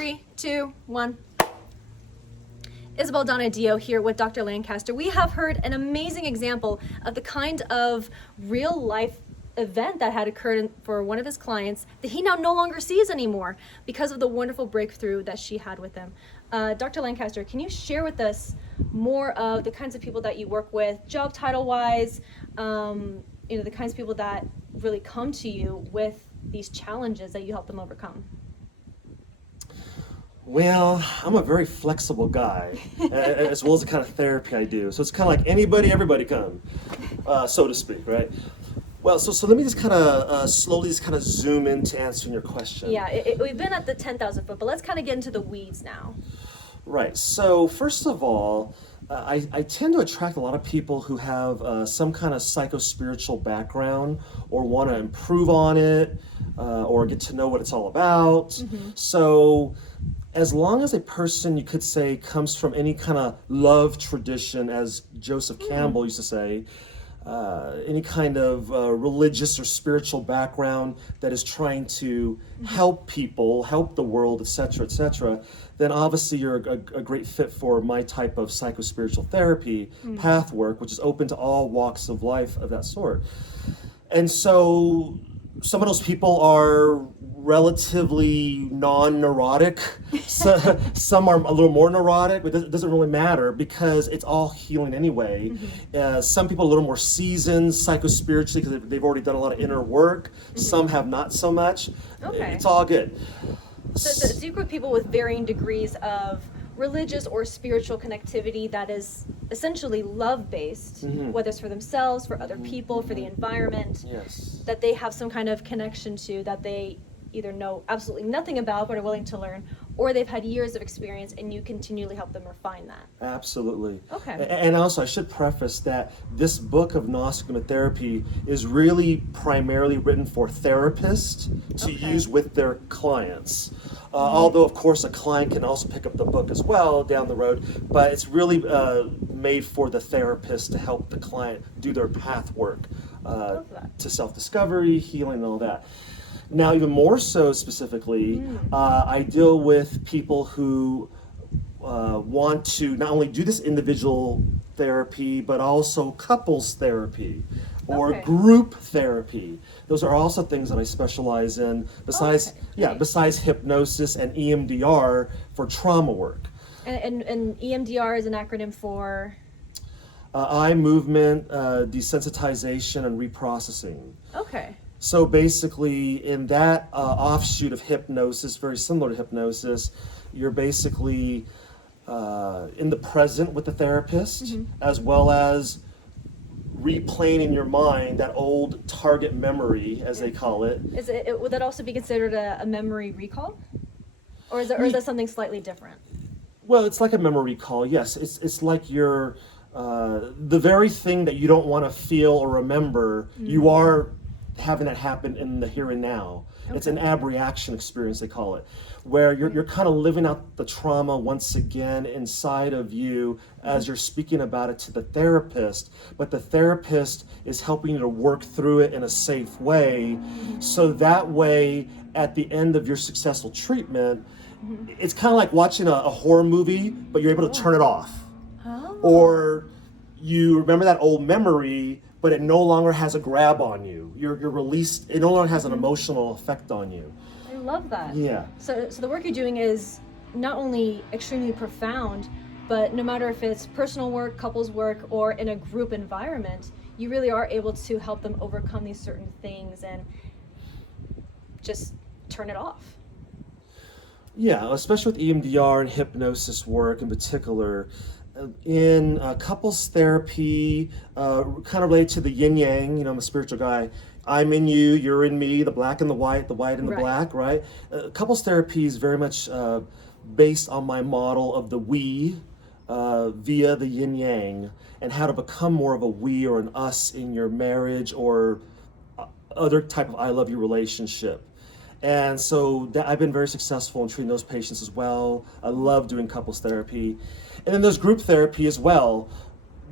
3, 2, 1. Isabel Donadio here with Dr. Lancaster. We have heard an amazing example of the kind of real life event that had occurred for one of his clients that he now no longer sees anymore because of the wonderful breakthrough that she had with him. Dr. Lancaster, can you share with us more of the kinds of people that you work with, job title wise, the kinds of people that really come to you with these challenges that you help them overcome? Well, I'm a very flexible guy, as well as the kind of therapy I do. So it's kind of like anybody, everybody come, so to speak, right? Well, so let me just kind of slowly zoom into answering your question. Yeah, we've been at the 10,000 foot, but let's kind of get into the weeds now. Right. So first of all, I tend to attract a lot of people who have some kind of psycho-spiritual background or want to improve on it or get to know what it's all about. Mm-hmm. So as long as a person, you could say, comes from any kind of love tradition, as Joseph Campbell used to say, any kind of religious or spiritual background that is trying to help people, help the world, etc., then obviously you're a great fit for my type of psycho-spiritual therapy path work, which is open to all walks of life of that sort. And so some of those people are relatively non-neurotic. So, some are a little more neurotic, but it doesn't really matter because it's all healing anyway. Mm-hmm. Some people are a little more seasoned psycho-spiritually because they've already done a lot of inner work. Mm-hmm. Some have not so much. Okay. It's all good. So you group people with varying degrees of religious or spiritual connectivity that is essentially love-based, whether it's for themselves, for other people, for the environment, that they have some kind of connection to, that they either know absolutely nothing about but are willing to learn, or they've had years of experience and you continually help them refine that. Absolutely. Okay. And also I should preface that this book of Gnostic Pneumatherapy is really primarily written for therapists to use with their clients. Although of course a client can also pick up the book as well down the road, but it's really made for the therapist to help the client do their path work to self-discovery, healing, and all that. Now, even more so specifically, I deal with people who want to not only do this individual therapy, but also couples therapy or group therapy. Those are also things that I specialize in besides hypnosis and EMDR for trauma work. And EMDR is an acronym for? Eye movement, desensitization, and reprocessing. Okay. So basically, in that offshoot of hypnosis, very similar to hypnosis, you're basically in the present with the therapist, as well as replaying in your mind that old target memory, as they call it. Would that also be considered a memory recall? Or is that something slightly different? Well, it's like a memory recall, yes. It's like you're, the very thing that you don't want to feel or remember, you are having that happen in the here and now. Okay. It's an abreaction experience, they call it, where you're kind of living out the trauma once again inside of you as you're speaking about it to the therapist, but the therapist is helping you to work through it in a safe way, so that way at the end of your successful treatment, it's kind of like watching a horror movie, but you're able to turn it off. Or you remember that old memory, but it no longer has a grab on you. You're released, it no longer has an emotional effect on you. I love that. Yeah. So the work you're doing is not only extremely profound, but no matter if it's personal work, couples work, or in a group environment, you really are able to help them overcome these certain things and just turn it off. Yeah, especially with EMDR and hypnosis work in particular. In couples therapy, kind of related to the yin yang, I'm a spiritual guy. I'm in you, you're in me, the black and the white and the black, right? Couples therapy is very much based on my model of the we via the yin yang, and how to become more of a we or an us in your marriage or other type of I love you relationship. And so I've been very successful in treating those patients as well. I love doing couples therapy. And then there's group therapy as well,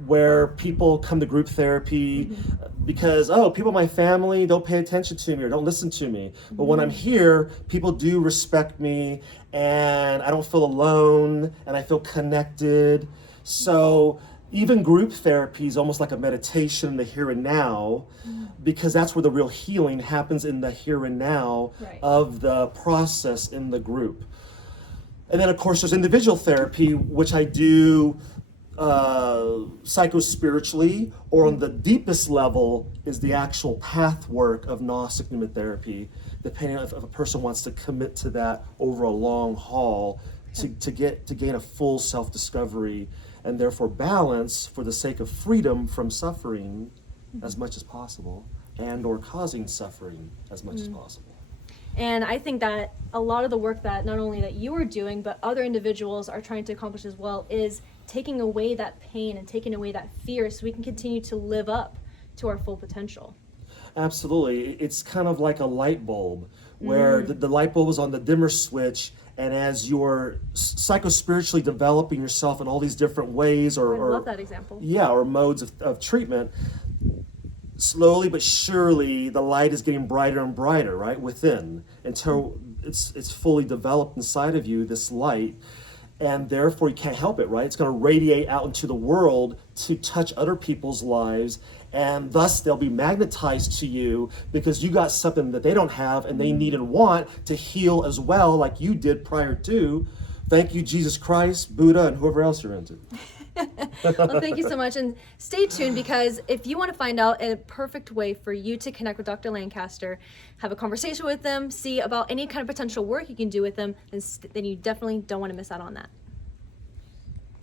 where people come to group therapy because, oh, people in my family don't pay attention to me or don't listen to me. But when I'm here, people do respect me and I don't feel alone and I feel connected. So even group therapy is almost like a meditation in the here and now, because that's where the real healing happens, in the here and now Right. of the process in the group. And then, of course, there's individual therapy, which I do psycho-spiritually, or on the deepest level is the actual path work of Gnostic Pneumatherapy, depending on if a person wants to commit to that over a long haul to gain a full self-discovery and therefore balance for the sake of freedom from suffering as much as possible, and or causing suffering as much as possible. And I think that a lot of the work that not only that you are doing, but other individuals are trying to accomplish as well, is taking away that pain and taking away that fear so we can continue to live up to our full potential. Absolutely. It's kind of like a light bulb where the light bulb is on the dimmer switch, and as you're psycho-spiritually developing yourself in all these different ways I love that example. yeah, or modes of treatment, slowly but surely the light is getting brighter and brighter, right, within, until it's fully developed inside of you, this light, and therefore you can't help it, right? It's going to radiate out into the world to touch other people's lives, and thus they'll be magnetized to you because you got something that they don't have and they need and want to heal as well, like you did prior to. Thank you, Jesus Christ, Buddha, and whoever else you're into. Well, thank you so much, and stay tuned, because if you want to find out a perfect way for you to connect with Dr. Lancaster, have a conversation with them, see about any kind of potential work you can do with them, then you definitely don't want to miss out on that.